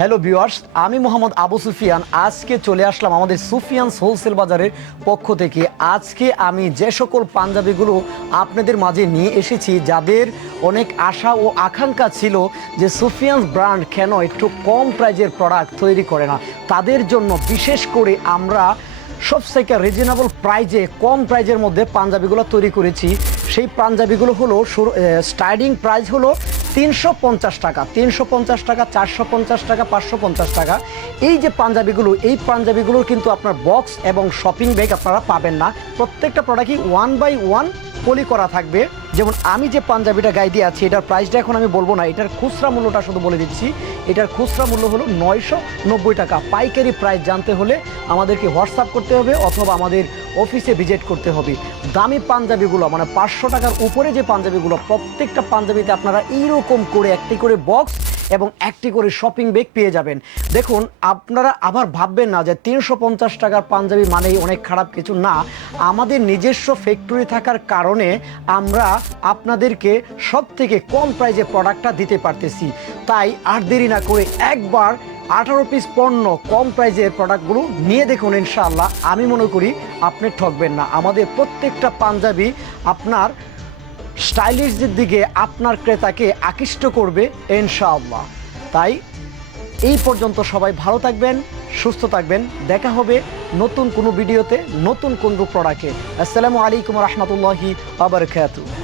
Hello viewers, আমি মোহাম্মদ আবু সুফিয়ান। আজকে চলে আসলাম আমাদের সুফিয়ানস হোলসেল বাজারের পক্ষ থেকে। আজকে আমি যে সকল পাঞ্জাবিগুলো আপনাদের মাঝে নিয়ে এসেছি, যাদের অনেক আশা ও আকাঙ্ক্ষা ছিল যে সুফিয়ানস ব্র্যান্ড কেন একটু কম প্রাইজের প্রোডাক্ট তৈরি করে না, তাদের জন্য বিশেষ করে আমরা সবথেকে রিজনেবল প্রাইজে, কম প্রাইজের মধ্যে পাঞ্জাবিগুলো তৈরি করেছি। সেই পাঞ্জাবিগুলো হলো স্টার্টিং প্রাইস হলো 350 টাকা, 350 টাকা, 450 টাকা, 550 টাকা। এই যে পাঞ্জাবিগুলো, এই পাঞ্জাবিগুলোর কিন্তু আপনার বক্স এবং শপিং ব্যাগ আপনারা পাবেন না। প্রত্যেকটা প্রোডাক্টই 1 বাই 1 পলি করা থাকবে। যেমন আমি যে পাঞ্জাবিটা গায়ে দিয়ে আছি, এটার প্রাইসটা এখন আমি বলবো না, এটার খুচরা মূল্যটা শুধু বলে দিচ্ছি। এটার খুচরা মূল্য হলো 990 টাকা। পাইকারি প্রাইস জানতে হলে আমাদেরকে হোয়াটসঅ্যাপ করতে হবে অথবা আমাদের অফিসে ভিজিট করতে হবে। দামি পাঞ্জাবিগুলো মানে 500 টাকার উপরে যে পাঞ্জাবিগুলো, প্রত্যেকটা পাঞ্জাবিতে আপনারা এইরকম করে একটি করে বক্স এবং একটি করে শপিং ব্যাগ পেয়ে যাবেন। দেখুন, আপনারা আবার ভাববেন না যে 350 টাকার পাঞ্জাবি মানেই অনেক খারাপ কিছু না। আমাদের নিজস্ব ফ্যাক্টরি থাকার কারণে আমরা আপনাদেরকে সব থেকে কম প্রাইজে প্রোডাক্টটা দিতে পারতেছি। তাই আর দেরি না করে একবার 18 পিস পণ্য কম প্রাইজের প্রোডাক্টগুলো নিয়ে দেখুন। ইনশাআল্লাহ আমি মনে করি আপনি ঠকবেন না। আমাদের প্রত্যেকটা পাঞ্জাবি আপনার স্টাইলিশদের দিকে আপনার ক্রেতাকে আকৃষ্ট করবে ইনশাআল্লাহ। তাই এই পর্যন্ত সবাই ভালো থাকবেন, সুস্থ থাকবেন। দেখা হবে নতুন কোনো ভিডিওতে, নতুন কোনো প্রোডাক্টে। আসসালামু আলাইকুম রহমতুল্লাহি ওয়া বারাকাতুহু।